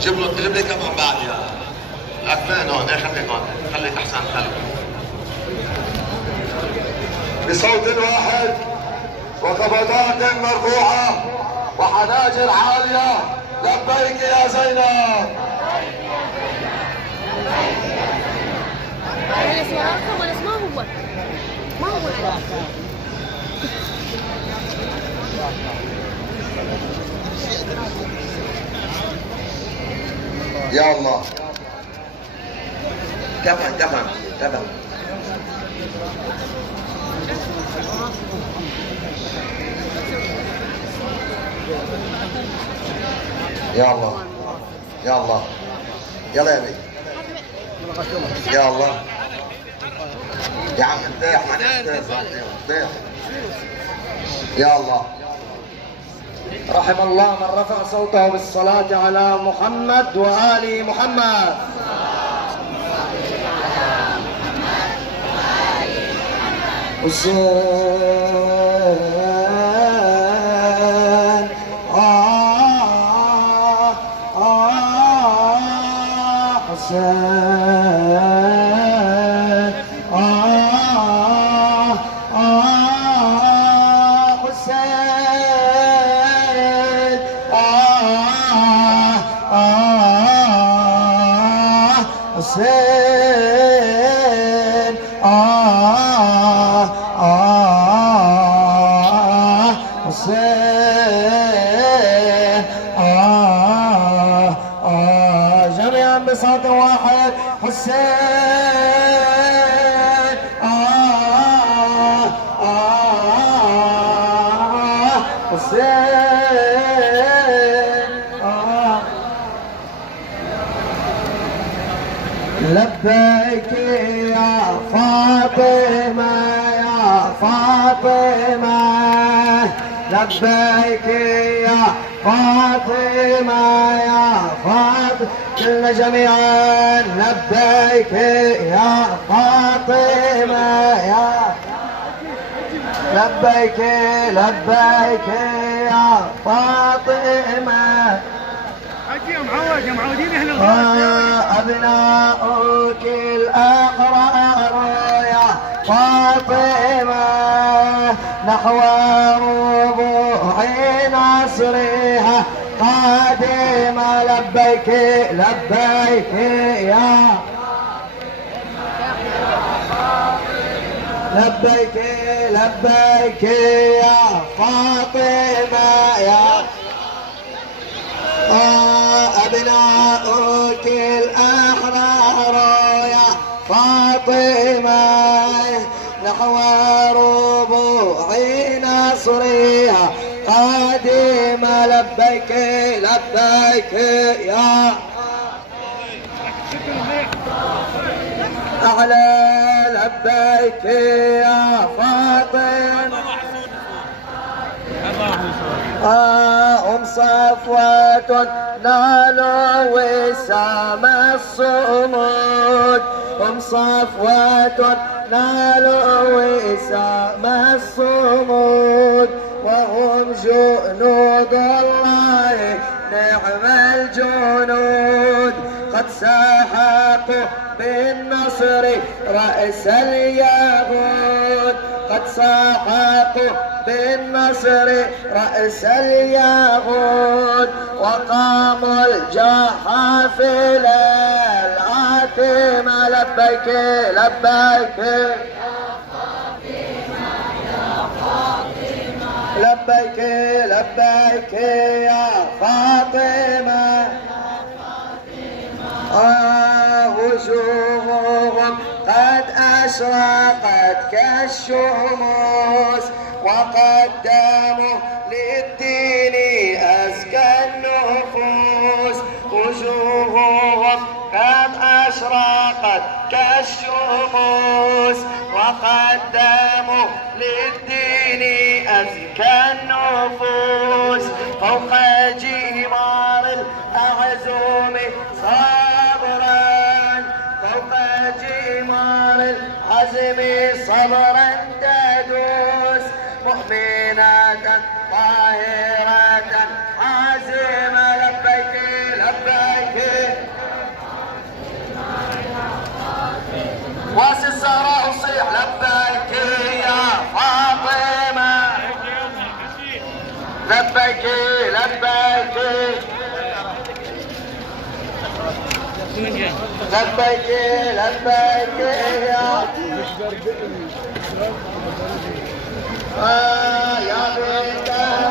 جيب لي كمان بعد يا اثنين هون. خليك هون، خليك احسن. خليك بصوت واحد وقبضات مرفوعه وحناجر عاليه. لبيك يا زينب. ولا صراخة ولا ما هو يا الله. كفن يا الله يا الله. يلا يا بي. يا الله يا عم ارتاح، ما ارتاح. يا الله. رحم الله من رفع صوته بالصلاة على محمد وآل محمد. حسين حسين حسين جميعا بصوت واحد. حسين حسين لبيك يا فاطمة يا فاطمة. لبيك يا فاطمة يا فاطمة. كلنا جميعا لبيك يا فاطمة يا لبيك يا فاطمة. معودين اهل أبناؤك الأحرار يا فاطمة نحو ربوع نصرها قادمة. لبيك يا لبيك يا فاطمة يا أبناؤك الأحرار يا فاطمة نحو ربوع نصرها قادمة. لبيك يا أعلى. لبيك يا فاطمة. صفوة نالوا وسام الصمود. صفوة نالوا وسام الصمود. وهم جنود الله نعم الجنود. قد سحقوا بالنصر رأس اليهود. قد سحقوا بالنصر رأس اليهود. وقاموا الجحافل العاتمة. لبيك لبيك يا فاطمة. وجوههم قد أشرقت كالشموس. وقدموا للدين أزكى النفوس. وجوههم قد أشرقت كالشموس. وقدموا للدين أزكى النفوس. فوق جمار الأعزوم صبرا. فوق جمار العزم صبرا تدوس. مؤمنة طاهرة عازمة. لبيك لبيك لبيك لبيك لبيك يا بنت